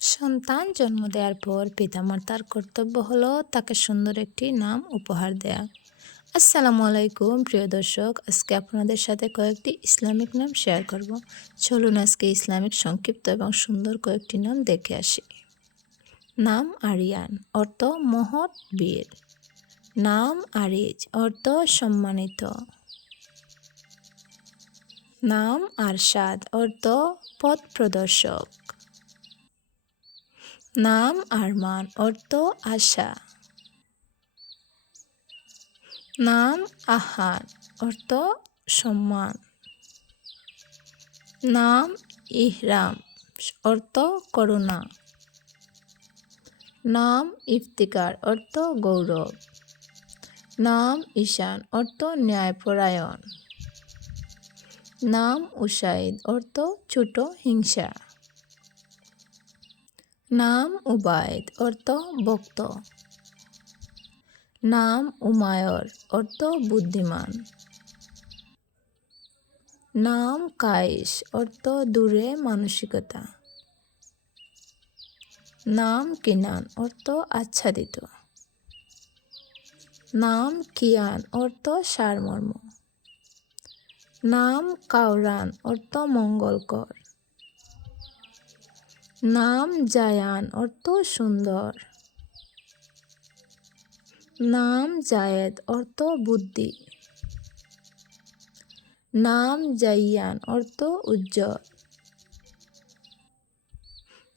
সন্তান জন্ম দেওয়ার পর পিতামাতার কর্তব্য হলো তাকে সুন্দর একটি নাম উপহার দেয়া। আসসালামু আলাইকুম প্রিয় দর্শক, আজকে আপনাদের সাথে কয়েকটি ইসলামিক নাম শেয়ার করব। চলুন আজকে ইসলামিক সংক্ষিপ্ত এবং সুন্দর কয়েকটি নাম দেখে আসি। নাম আরিয়ান, অর্থ মহৎ বীর। নাম আরিজ, অর্থ সম্মানিত। নাম আরশাদ, অর্থ পথ প্রদর্শক। নাম আরমান, অর্থ আশা। নাম আহান, অর্থ সম্মান। নাম ইহরাম, অর্থ করুণা। নাম ইফতিকার, অর্থ গৌরব। নাম ঈশান, অর্থ ন্যায়পরায়ণ। নাম উসাইদ, অর্থ ছোট হিংসা। নাম উবাইদ, অর্থ ভক্ত। নাম উমায়র, অর্থ বুদ্ধিমান। নাম কাইস, অর্থ দূরে মানসিকতা। নাম কিনান, অর্থ আচ্ছাদিত। নাম কিয়ান, অর্থ সারমর্ম। নাম কাওরান, অর্থ মঙ্গলকর। নাম জায়ান, অর্থ সুন্দর। নাম জায়েদ, অর্থ বুদ্ধি। নাম জাইয়ান, অর্থ উজ্জ্বল।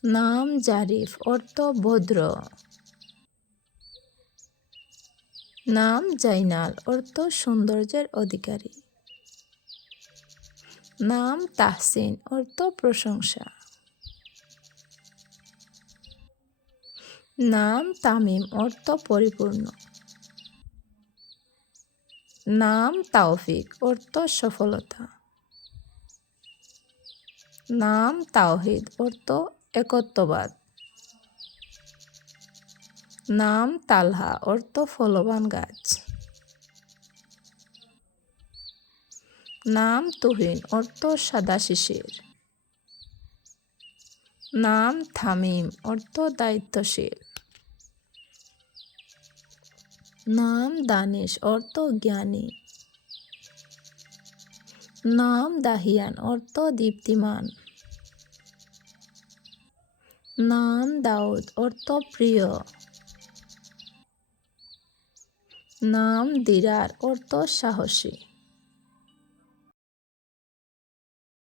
নাম জারিফ, অর্থ ভদ্র। নাম জাইনাল, অর্থ সৌন্দর্যের অধিকারী। নাম তাহসিন, অর্থ প্রশংসা। নাম তামিম, অর্থ পরিপূর্ণ। নাম তাওফিক, অর্থ সফলতা। নাম তাওহিদ, অর্থ একত্ববাদ। নাম তালহা, অর্থ ফলবান গাছ। নাম তুহিন, অর্থ সাদা শিশির। নাম থামিম, অর্থ দায়িত্বশীল। নাম দানিশ, অর্থ জ্ঞানী। নাম দাহিয়ান, অর্থ দীপ্তিমান। নাম দাউদ, অর্থ প্রিয়। নাম দিরার, অর্থ সাহসী।